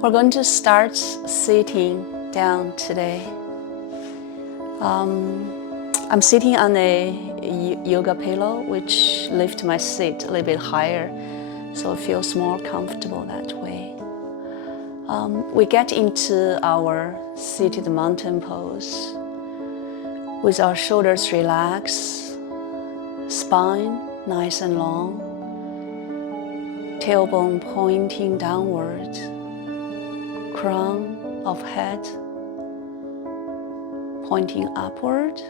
We're going to start sitting down today. I'm sitting on a yoga pillow, which lifts my seat a little bit higher, so it feels more comfortable that way. We get into our seated mountain pose with our shoulders relaxed, spine nice and long, tailbone pointing downward, crown of head pointing upward.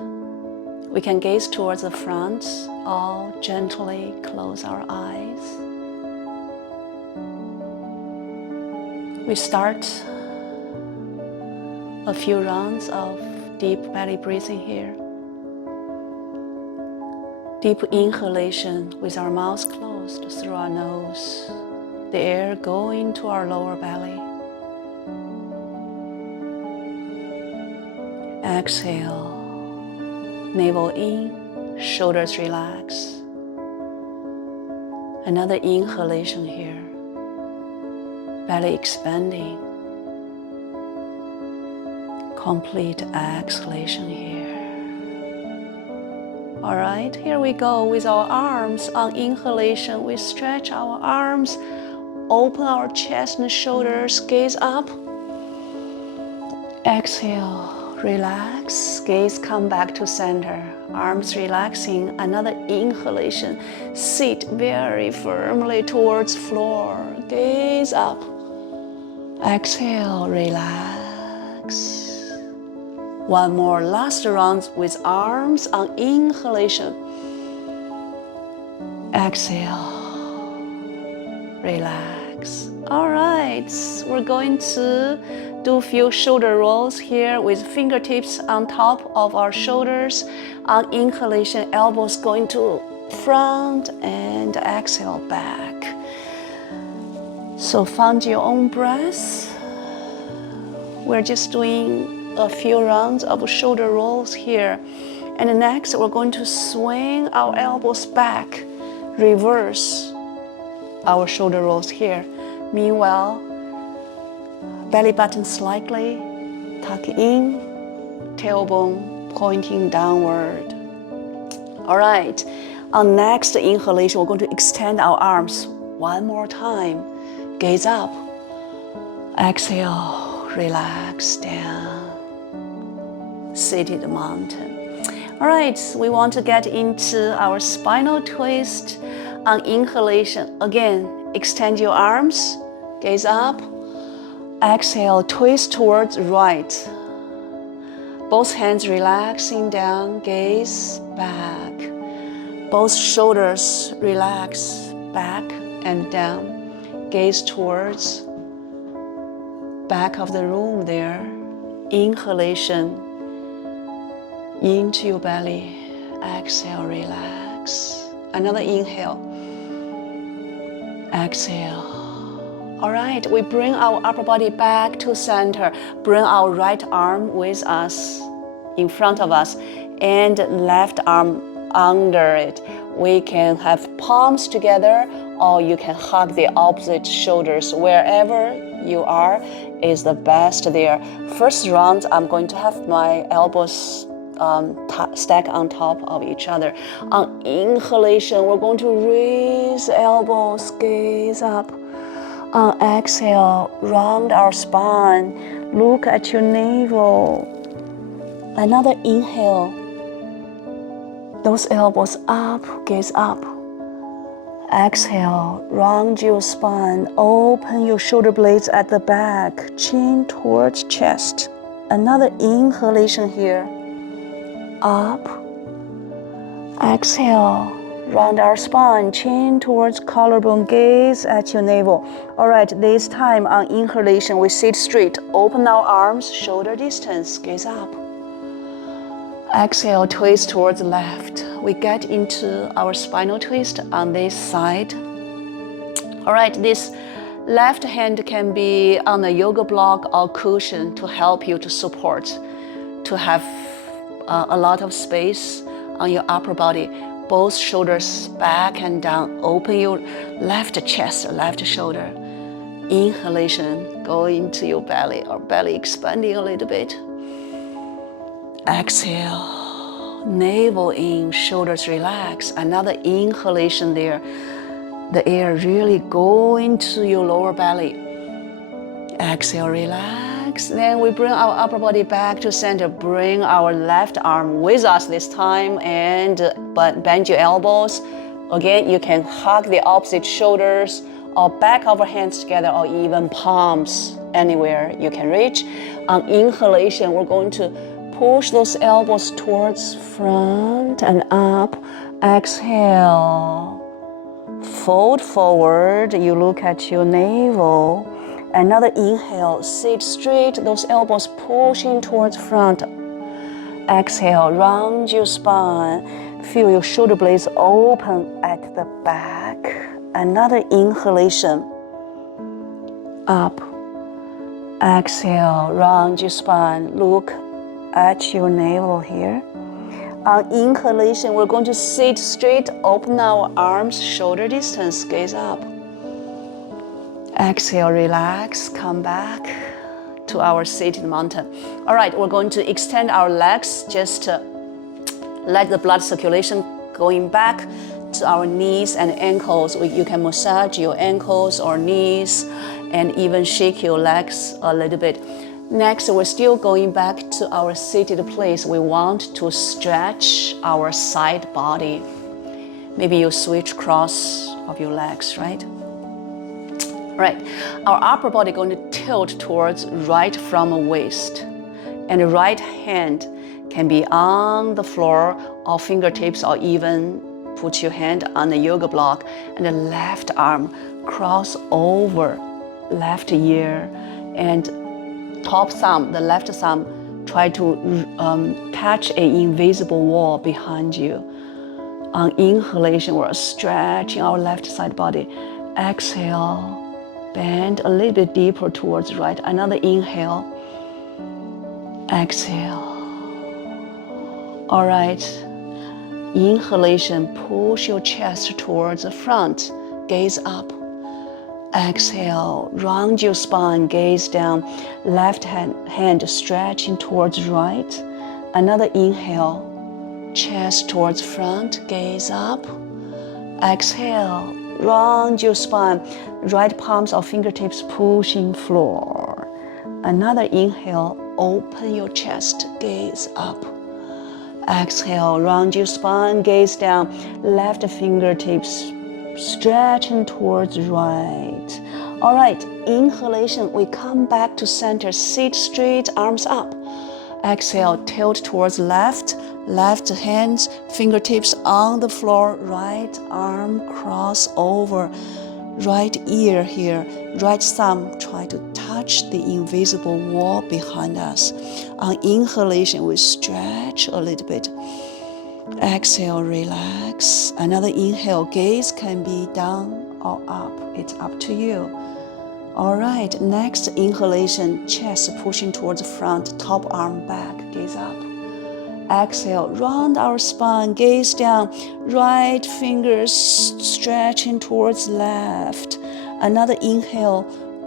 We can gaze towards the front or gently close our eyes. We start a few rounds of deep belly breathing here. Deep inhalation with our mouth closed through our nose. The air going to our lower belly. Exhale. Navel in, shoulders relax. Another inhalation here. Belly expanding. Complete exhalation here. All right, here we go with our arms. On inhalation, we stretch our arms, open our chest and shoulders, gaze up. Exhale, relax, gaze come back to center. Arms relaxing, another inhalation. Sit very firmly towards floor, gaze up. Exhale, relax. One more last round with arms on inhalation. Exhale, relax. All right, we're going to do a few shoulder rolls here with fingertips on top of our shoulders. On inhalation, elbows going to front and exhale back. So find your own breath. We're just doing a few rounds of shoulder rolls here. And next, we're going to swing our elbows back, reverse our shoulder rolls here. Meanwhile, belly button slightly tuck in, tailbone pointing downward. All right, on next inhalation, we're going to extend our arms one more time. Gaze up. Exhale, relax down. Seated mountain. All right, we want to get into our spinal twist. On inhalation, again, extend your arms, gaze up. Exhale, twist towards right. Both hands relaxing down, gaze back. Both shoulders relax back and down. Gaze towards back of the room there. Inhalation into your belly. Exhale, relax. Another inhale. Exhale. All right, we bring our upper body back to center. Bring our right arm with us, in front of us, and left arm under it. We can have palms together, or you can hug the opposite shoulders. Wherever you are is the best there. First round, I'm going to have my elbows stack on top of each other. On inhalation, we're going to raise elbows, gaze up. On exhale, round our spine, look at your navel. Another inhale, those elbows up, gaze up. Exhale, round your spine, open your shoulder blades at the back, chin towards chest. Another inhalation here. Up. Exhale, round our spine, chin towards collarbone, gaze at your navel. All right, this time on inhalation, we sit straight, open our arms, shoulder distance, gaze up. Exhale, twist towards left. We get into our spinal twist on this side. All right, this left hand can be on a yoga block or cushion to help you to support, to have a lot of space on your upper body. Both shoulders back and down. Open your left chest, left shoulder. Inhalation, going to your belly, or belly expanding a little bit. Exhale, navel in, shoulders relax. Another inhalation there. The air really going to your lower belly. Exhale, relax. Then we bring our upper body back to center. Bring our left arm with us this time and bend your elbows. Again, you can hug the opposite shoulders or back of our hands together, or even palms, anywhere you can reach. On inhalation, we're going to push those elbows towards front and up. Exhale. Fold forward, you look at your navel. Another inhale, sit straight, those elbows pushing towards front. Exhale, round your spine. Feel your shoulder blades open at the back. Another inhalation. Up. Exhale, round your spine. Look at your navel here. On inhalation, we're going to sit straight, open our arms, shoulder distance, gaze up. Exhale, relax, come back to our seated mountain. All right, we're going to extend our legs, just let the blood circulation going back to our knees and ankles. You can massage your ankles or knees and even shake your legs a little bit. Next, we're still going back to our seated place. We want to stretch our side body. Maybe you switch cross of your legs, right? Right. Our upper body going to tilt towards right from waist. And the right hand can be on the floor or fingertips, or even put your hand on the yoga block. And the left arm cross over left ear, and top thumb, the left thumb, try to catch an invisible wall behind you. On inhalation, we're stretching our left side body. Exhale, bend a little bit deeper towards right. Another inhale. Exhale. All right. Inhalation, push your chest towards the front. Gaze up. Exhale, round your spine, gaze down. Left hand stretching towards right. Another inhale, chest towards front, gaze up. Exhale, round your spine, right palms or fingertips pushing floor. Another inhale, open your chest, gaze up. Exhale, round your spine, gaze down. Left fingertips stretching towards right. All right, inhalation, we come back to center, sit straight, arms up. Exhale, tilt towards left hands, fingertips on the floor, right arm cross over, right ear here, right thumb try to touch the invisible wall behind us. On inhalation, we stretch a little bit. Exhale, relax. Another inhale, gaze can be down or up. It's up to you. All right, next inhalation, chest pushing towards the front, top arm back, gaze up. Exhale, round our spine, gaze down, right fingers stretching towards left. Another inhale,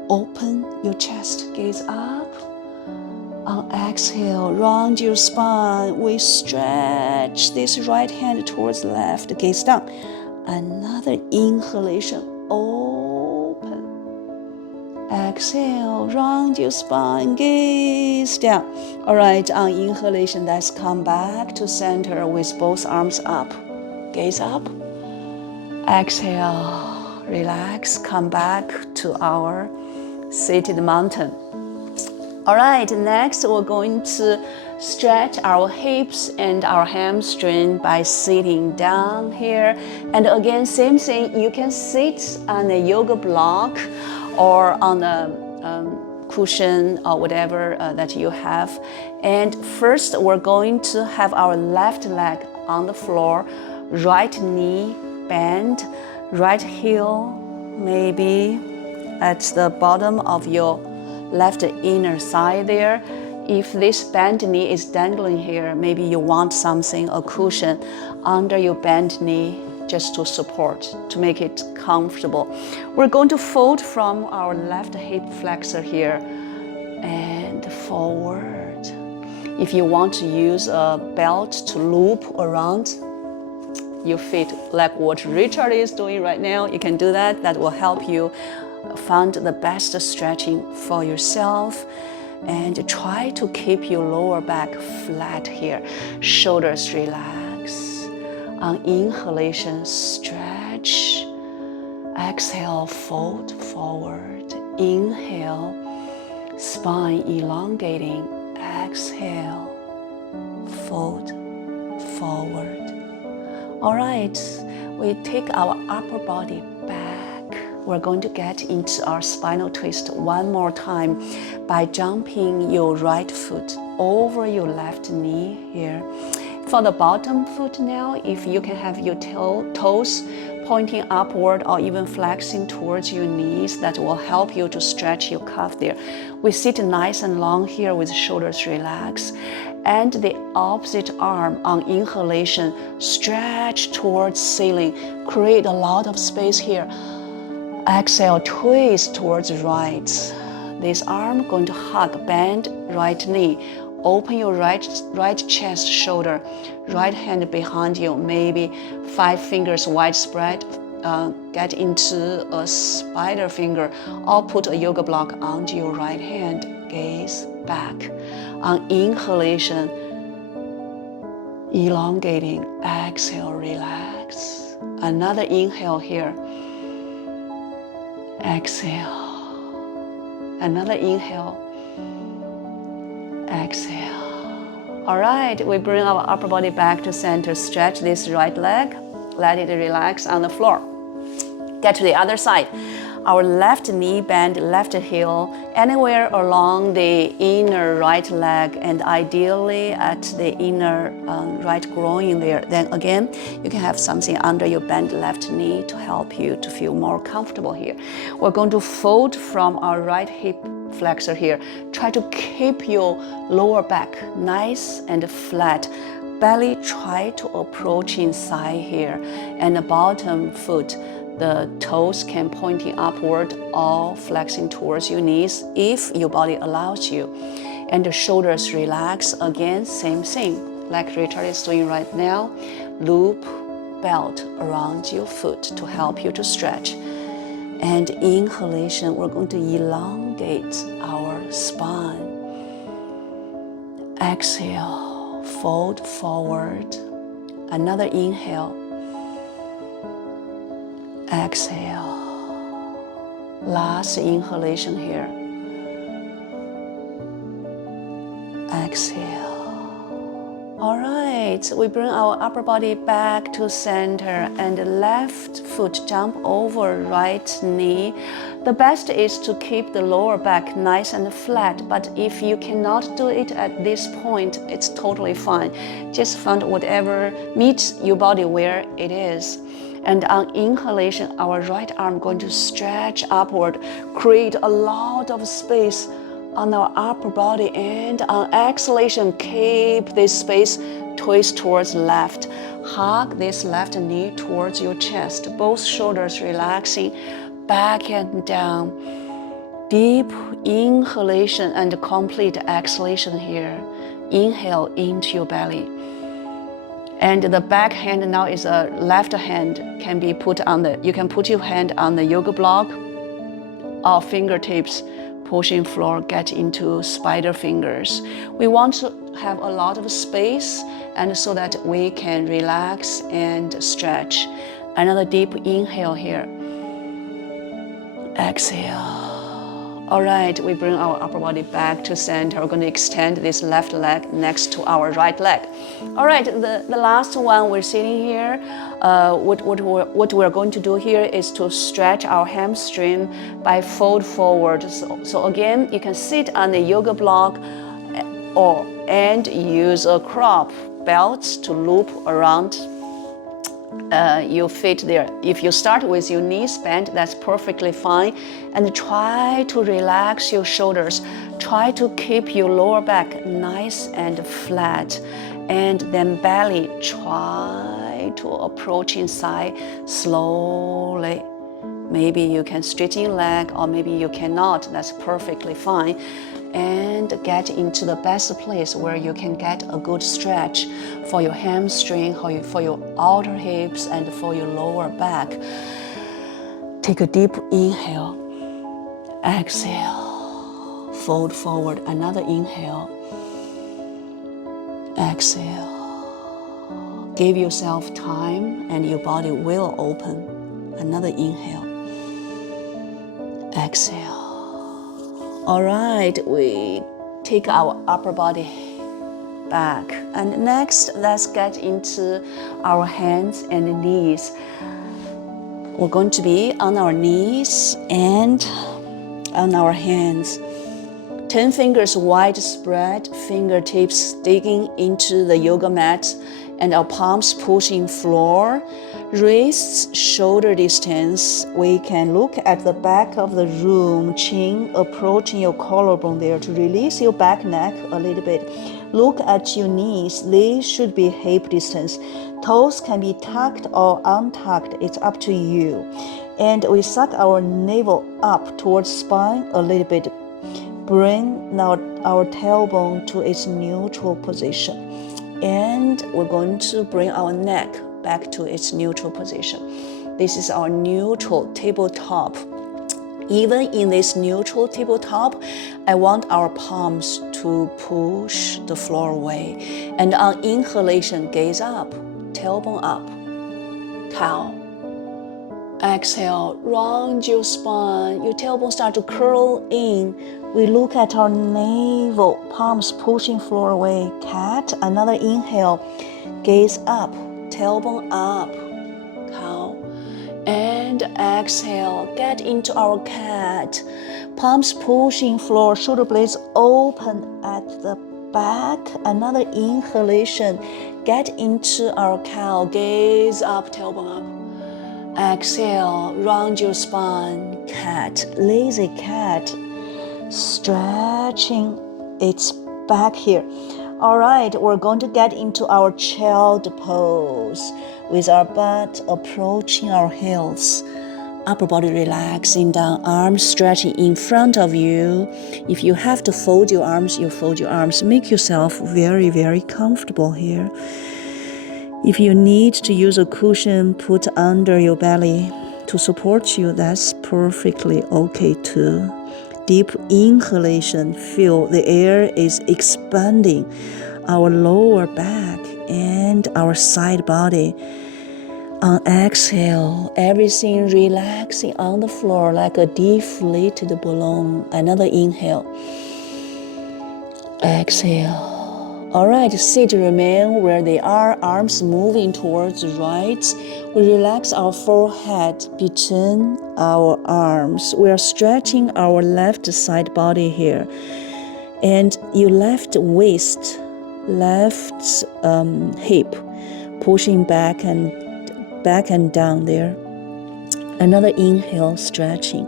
open your chest, gaze up. On exhale, round your spine, we stretch this right hand towards left, gaze down. Another inhalation, open. Exhale, round your spine, gaze down. All right, on inhalation, let's come back to center with both arms up. Gaze up. Exhale, relax, come back to our seated mountain. All right, next we're going to stretch our hips and our hamstring by sitting down here. And again, same thing, you can sit on a yoga block or on a cushion or whatever that you have. And first, we're going to have our left leg on the floor, right knee bend, right heel maybe at the bottom of your left inner thigh there. If this bent knee is dangling here, maybe you want something, a cushion under your bent knee. just to support, to make it comfortable. We're going to fold from our left hip flexor here and forward. If you want to use a belt to loop around your feet, like what Richard is doing right now, you can do that. That will help you find the best stretching for yourself. And try to keep your lower back flat here. Shoulders relax. On inhalation, stretch. Exhale, fold forward. Inhale, spine elongating. Exhale, fold forward. All right, we take our upper body back. We're going to get into our spinal twist one more time by jumping your right foot over your left knee here. For the bottom foot now, if you can have your toes pointing upward or even flexing towards your knees, that will help you to stretch your calf there. We sit nice and long here with shoulders relaxed. And the opposite arm on inhalation, stretch towards ceiling. Create a lot of space here. Exhale, twist towards right. This arm going to hug, bend right knee. Open your right chest, shoulder. Right hand behind you, maybe 5 fingers widespread. Get into a spider finger or put a yoga block onto your right hand. Gaze back. On inhalation, elongating. Exhale, relax. Another inhale here. Exhale. Another inhale. Exhale. All right, we bring our upper body back to center. Stretch this right leg. Let it relax on the floor. Get to the other side. Our left knee bend, left heel, anywhere along the inner right leg and ideally at the inner right groin there. Then again, you can have something under your bent left knee to help you to feel more comfortable here. We're going to fold from our right hip flexor here. Try to keep your lower back nice and flat. Belly try to approach inside here, and the bottom foot, the toes can pointing upward or flexing towards your knees if your body allows you. And the shoulders relax. Again, same thing, like Richard is doing right now. Loop belt around your foot to help you to stretch. And inhalation, we're going to elongate our spine. Exhale, fold forward. Another inhale. Exhale. Last inhalation here. Exhale. All right, we bring our upper body back to center and left foot jump over right knee. The best is to keep the lower back nice and flat, but if you cannot do it at this point, it's totally fine. Just find whatever meets your body where it is. And on inhalation, our right arm going to stretch upward, create a lot of space on our upper body, and on exhalation, keep this space, twist towards left. Hug this left knee towards your chest, both shoulders relaxing, back and down. Deep inhalation and complete exhalation here. Inhale into your belly. And the back hand now is a left hand, can be put on the, you can put your hand on the yoga block or fingertips, pushing floor, get into spider fingers. We want to have a lot of space and so that we can relax and stretch. Another deep inhale here. Exhale. All right, we bring our upper body back to center. We're going to extend this left leg next to our right leg. All right, the last one, we're sitting here. What we're going to do here is to stretch our hamstring by fold forward. So again, you can sit on the yoga block and use a crop belt to loop around your feet there. If you start with your knees bent, that's perfectly fine. And try to relax your shoulders. Try to keep your lower back nice and flat. And then belly, try side to approaching side slowly. Maybe you can straighten your leg or maybe you cannot. That's perfectly fine. And get into the best place where you can get a good stretch for your hamstring, for your outer hips, and for your lower back. Take a deep inhale. Exhale. Fold forward. Another inhale. Exhale. Give yourself time and your body will open. Another inhale. Exhale. All right, we take our upper body back. And next, let's get into our hands and knees. We're going to be on our knees and on our hands. 10 fingers wide spread, fingertips digging into the yoga mat, and our palms pushing floor. Wrists shoulder distance. We can look at the back of the room, chin approaching your collarbone there to release your back neck a little bit. Look at your knees. They should be hip distance. Toes can be tucked or untucked. It's up to you. And we suck our navel up towards spine a little bit. Bring now our tailbone to its neutral position. And we're going to bring our neck back to its neutral position. This is our neutral tabletop. Even in this neutral tabletop, I want our palms to push the floor away. And on inhalation, gaze up, tailbone up, cow. Exhale, round your spine. Your tailbone start to curl in. We look at our navel, palms pushing floor away. Cat, another inhale. Gaze up, tailbone up, cow. And exhale, get into our cat. Palms pushing floor, shoulder blades open at the back. Another inhalation. Get into our cow. Gaze up, tailbone up. Exhale, round your spine, cat, lazy cat, stretching its back here. All right, we're going to get into our child pose with our butt approaching our heels. Upper body relaxing down, arms stretching in front of you. If you have to fold your arms, you fold your arms. Make yourself very, very comfortable here. If you need to use a cushion put under your belly to support you, that's perfectly okay too. Deep inhalation, feel the air is expanding our lower back and our side body. On exhale, everything relaxing on the floor like a deflated balloon. Another inhale. Exhale. All right, sit, remain where they are, arms moving towards the right. We relax our forehead between our arms. We are stretching our left side body here. And your left waist, left hip, pushing back and down there. Another inhale, stretching.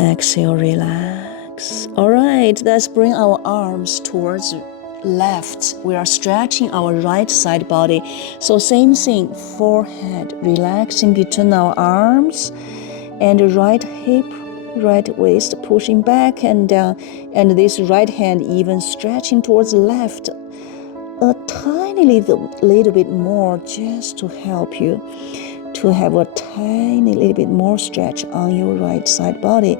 Exhale, relax. All right, let's bring our arms towards left. We are stretching our right side body. So same thing, forehead, relaxing between our arms, and right hip, right waist, pushing back and down, and this right hand even stretching towards left. A tiny little bit more just to help you to have a tiny little bit more stretch on your right side body.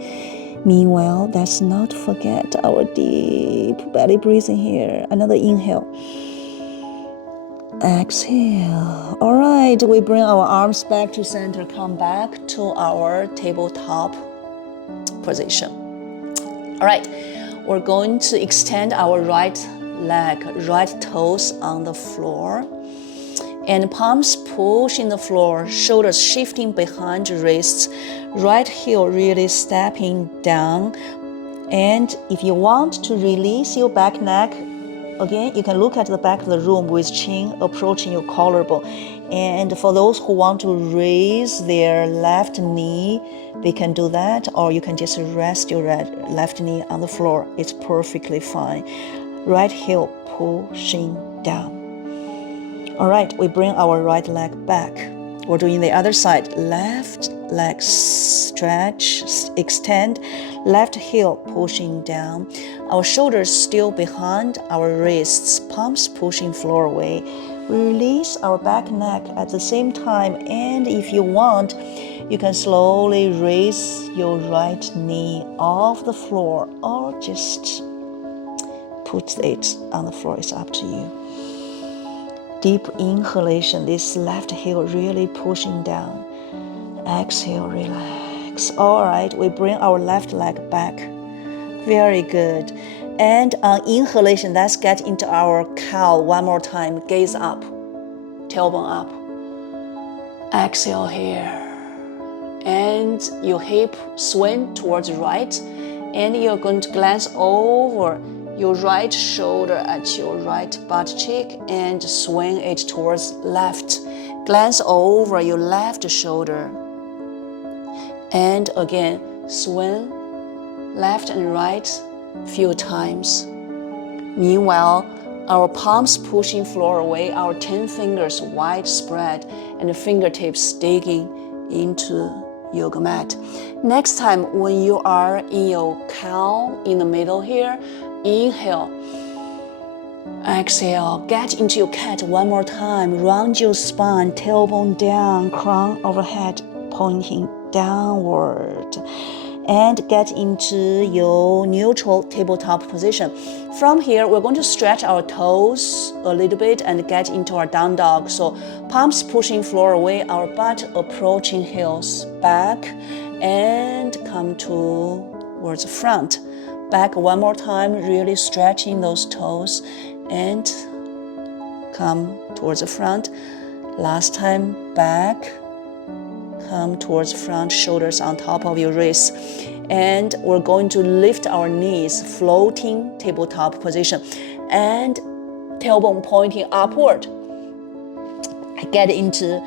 Meanwhile, let's not forget our deep belly breathing here. Another inhale. Exhale. All right, we bring our arms back to center. Come back to our tabletop position. All right, we're going to extend our right leg, right toes on the floor. And palms pushing the floor, shoulders shifting behind wrists, right heel really stepping down. And if you want to release your back neck, again, you can look at the back of the room with chin approaching your collarbone. And for those who want to raise their left knee, they can do that, or you can just rest your left knee on the floor. It's perfectly fine. Right heel pushing down. All right, we bring our right leg back. We're doing the other side. Left leg stretch, extend. Left heel pushing down. Our shoulders still behind our wrists. Palms pushing floor away. We release our back neck at the same time. And if you want, you can slowly raise your right knee off the floor or just put it on the floor. It's up to you. Deep inhalation, this left heel really pushing down. Exhale, relax. All right, we bring our left leg back. Very good. And on inhalation, let's get into our cow one more time. Gaze up, tailbone up. Exhale here. And your hip swing towards right. And you're going to glance over your right shoulder at your right butt cheek and swing it towards left. Glance over your left shoulder. And again, swing left and right few times. Meanwhile, our palms pushing floor away, our 10 fingers wide spread, and the fingertips digging into yoga mat. Next time when you are in your cow in the middle here, inhale. Exhale, get into your cat one more time. Round your spine, tailbone down, crown overhead, pointing downward. And get into your neutral tabletop position. From here, we're going to stretch our toes a little bit and get into our down dog. So palms pushing floor away, our butt approaching heels. Back and come towards the front. Back one more time, really stretching those toes and come towards the front. Last time, back. Come towards front, shoulders on top of your wrists. And we're going to lift our knees, floating tabletop position. And tailbone pointing upward. Get into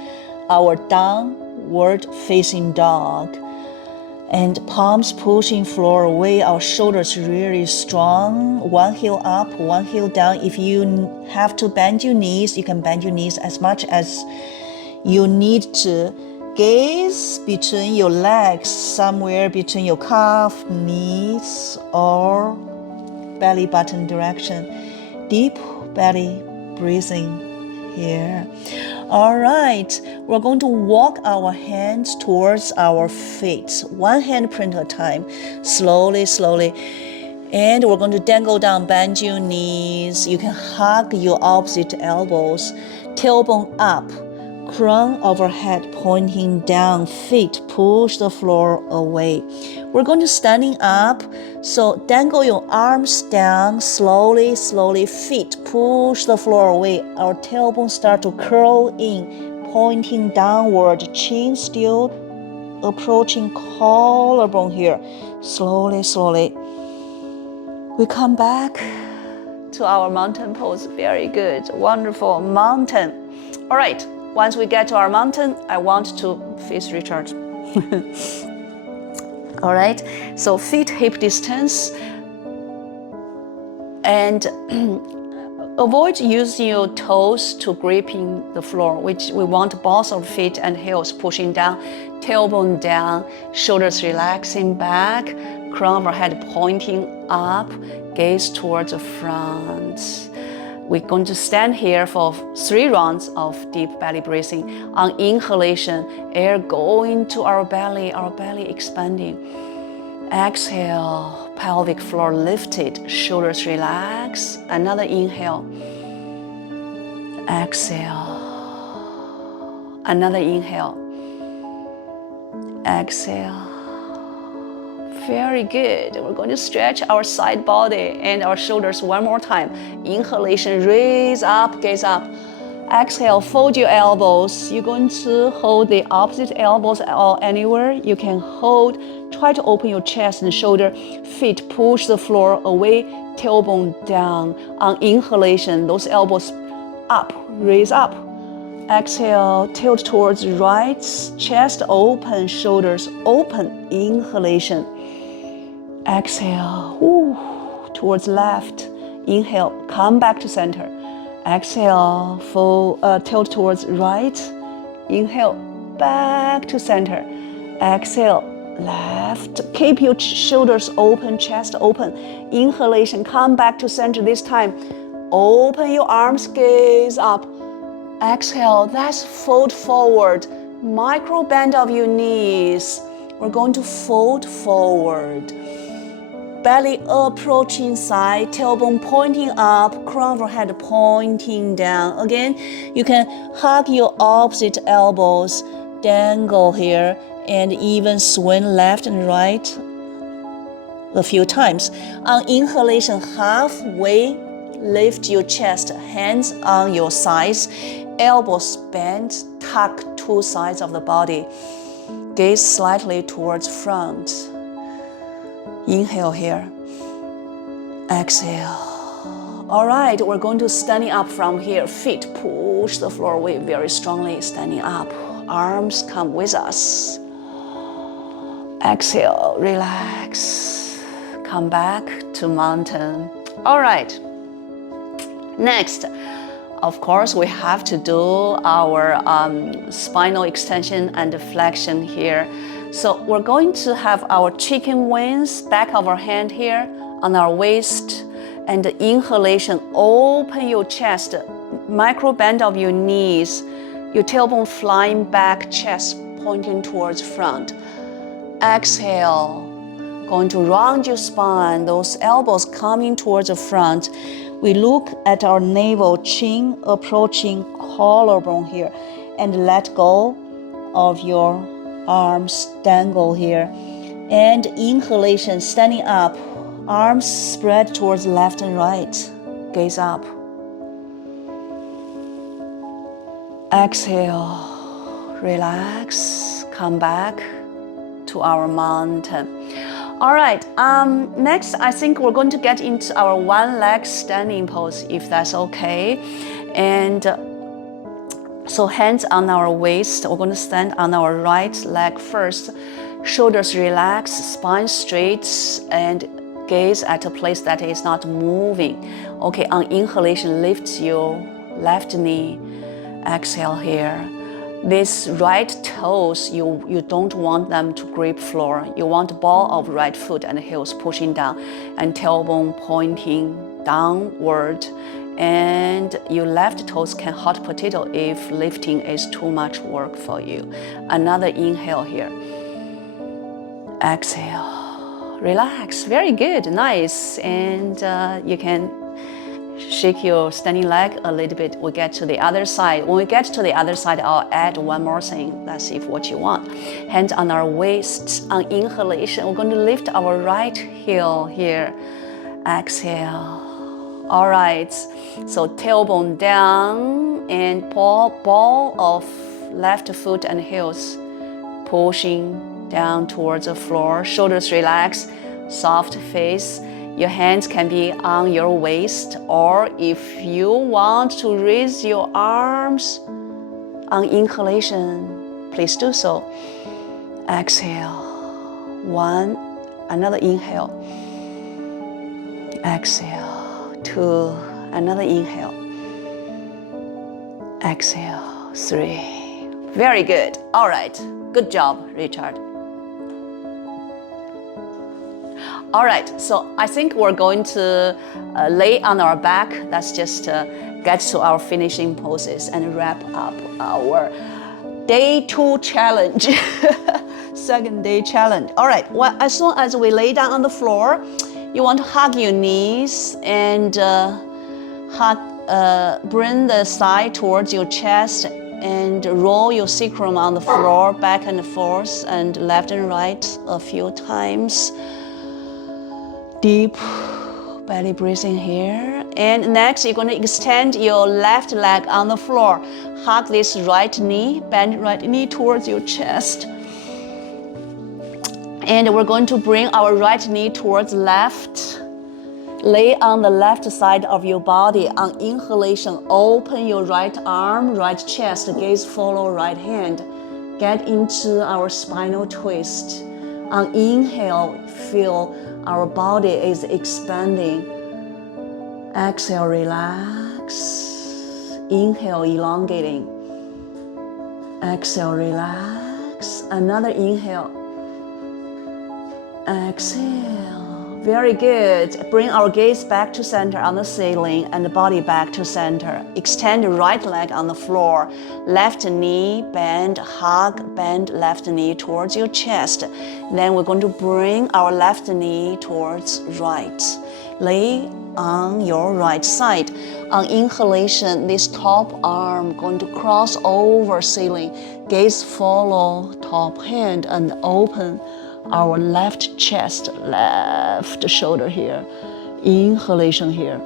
our downward facing dog. And palms pushing floor away, our shoulders really strong. One heel up, one heel down. If you have to bend your knees, you can bend your knees as much as you need to. Gaze between your legs, somewhere between your calf, knees, or belly button direction. Deep belly breathing here. All right, we're going to walk our hands towards our feet. One hand print at a time, slowly, slowly. And we're going to dangle down, bend your knees. You can hug your opposite elbows, tailbone up. Crown overhead pointing down, feet push the floor away. We're going to standing up, so dangle your arms down, slowly, slowly, feet push the floor away. Our tailbone start to curl in, pointing downward, chin still approaching collarbone here. Slowly, slowly. We come back to our mountain pose. Very good, wonderful, mountain. All right. Once we get to our mountain, I want to face recharge. All right, so feet hip distance. And avoid using your toes to gripping the floor, which we want balls of feet and heels pushing down, tailbone down, shoulders relaxing back, crown overhead pointing up, gaze towards the front. We're going to stand here for 3 rounds of deep belly breathing. On inhalation, air going to our belly expanding. Exhale, pelvic floor lifted, shoulders relax. Another inhale. Exhale. Another inhale. Exhale. Very good. We're going to stretch our side body and our shoulders one more time. Inhalation, raise up, gaze up. Exhale, fold your elbows. You're going to hold the opposite elbows or anywhere you can hold. Try to open your chest and shoulder. Feet push the floor away, tailbone down. On inhalation, those elbows up, raise up. Exhale, tilt towards right, chest open, shoulders open. Inhalation. Exhale, towards left. Inhale, come back to center. Exhale, full tilt towards right. Inhale, back to center. Exhale, left. Keep your shoulders open, chest open. Inhalation, come back to center this time. Open your arms, gaze up. Exhale, that's fold forward. Micro bend of your knees. We're going to fold forward. Belly approaching side, tailbone pointing up, crown of your head pointing down. Again, you can hug your opposite elbows, dangle here, and even swing left and right a few times. On inhalation, halfway lift your chest, hands on your sides, elbows bent, tuck two sides of the body. Gaze slightly towards front. Inhale here. Exhale. All right, we're going to standing up from here. Feet push the floor away very strongly, standing up. Arms come with us. Exhale, relax. Come back to mountain. All right. Next, of course, we have to do our spinal extension and flexion here. So we're going to have our chicken wings, back of our hand here on our waist, and the inhalation, open your chest, micro bend of your knees, your tailbone flying back, chest pointing towards front. Exhale, going to round your spine, those elbows coming towards the front. We look at our navel, chin approaching collarbone here, and let go of your arms, dangle here. And inhalation, standing up, arms spread towards left and right. Gaze up. Exhale, relax, come back to our mountain. All right, next I think we're going to get into our one leg standing pose, if that's okay. And so hands on our waist, we're going to stand on our right leg first. Shoulders relaxed, spine straight, and gaze at a place that is not moving. Okay, on inhalation, lift your left knee. Exhale here. These right toes, you don't want them to grip floor. You want ball of right foot and heels pushing down and tailbone pointing downward. And your left toes can hot potato if lifting is too much work for you. Another inhale here. Exhale. Relax. Very good. Nice. And you can shake your standing leg a little bit. We get to the other side. When we get to the other side, I'll add one more thing. Let's see what you want. Hands on our waist. On inhalation, we're going to lift our right heel here. Exhale. All right. So tailbone down and ball of left foot and heels pushing down towards the floor. Shoulders relaxed, soft face. Your hands can be on your waist, or if you want to raise your arms on inhalation, please do so. Exhale. One, another inhale. Exhale. Two, another inhale. Exhale. Three. Very good. All right. Good job, Richard. All right, so I think we're going to lay on our back. Let's just get to our finishing poses and wrap up our day 2 challenge, second day challenge. All right, well, as soon as we lay down on the floor, you want to hug your knees and bring the thigh towards your chest and roll your sacrum on the floor back and forth and left and right a few times. Deep belly breathing here. And next, you're going to extend your left leg on the floor. Hug this right knee, bend right knee towards your chest. And we're going to bring our right knee towards left. Lay on the left side of your body. On inhalation, open your right arm, right chest, gaze follow right hand. Get into our spinal twist. On inhale, feel our body is expanding. Exhale, relax. Inhale, elongating. Exhale, relax. Another inhale. Exhale. Very good. Bring our gaze back to center on the ceiling and the body back to center. Extend the right leg on the floor. Left knee bend, hug, bend left knee towards your chest. Then we're going to bring our left knee towards right. Lay on your right side. On inhalation, this top arm going to cross over ceiling. Gaze follow top hand and open our left chest, left shoulder here. Inhalation here.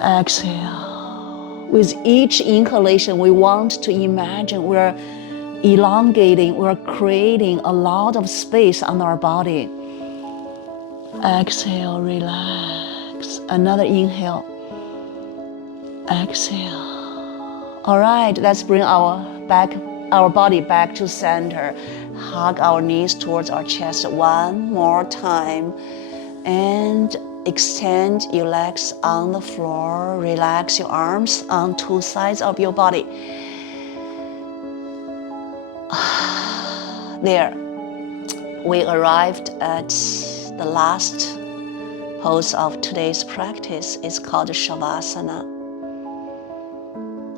Exhale. With each inhalation, we want to imagine we're elongating, we're creating a lot of space on our body. Exhale, relax. Another inhale. Exhale. All right, let's bring our body back to center. Hug our knees towards our chest one more time. And extend your legs on the floor. Relax your arms on two sides of your body. There. We arrived at the last pose of today's practice. It's called Shavasana.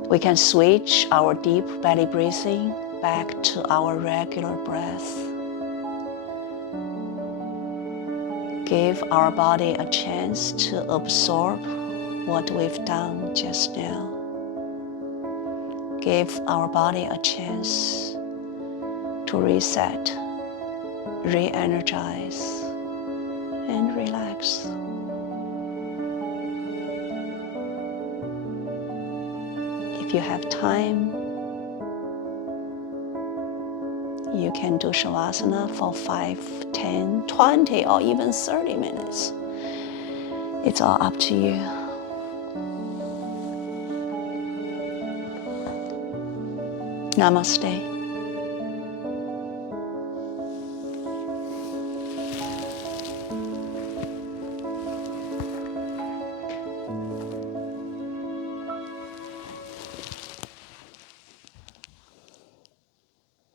We can switch our deep belly breathing back to our regular breath. Give our body a chance to absorb what we've done just now. Give our body a chance to reset, re-energize, and relax. If you have time, you can do Shavasana for 5, 10, 20, or even 30 minutes. It's all up to you. Namaste.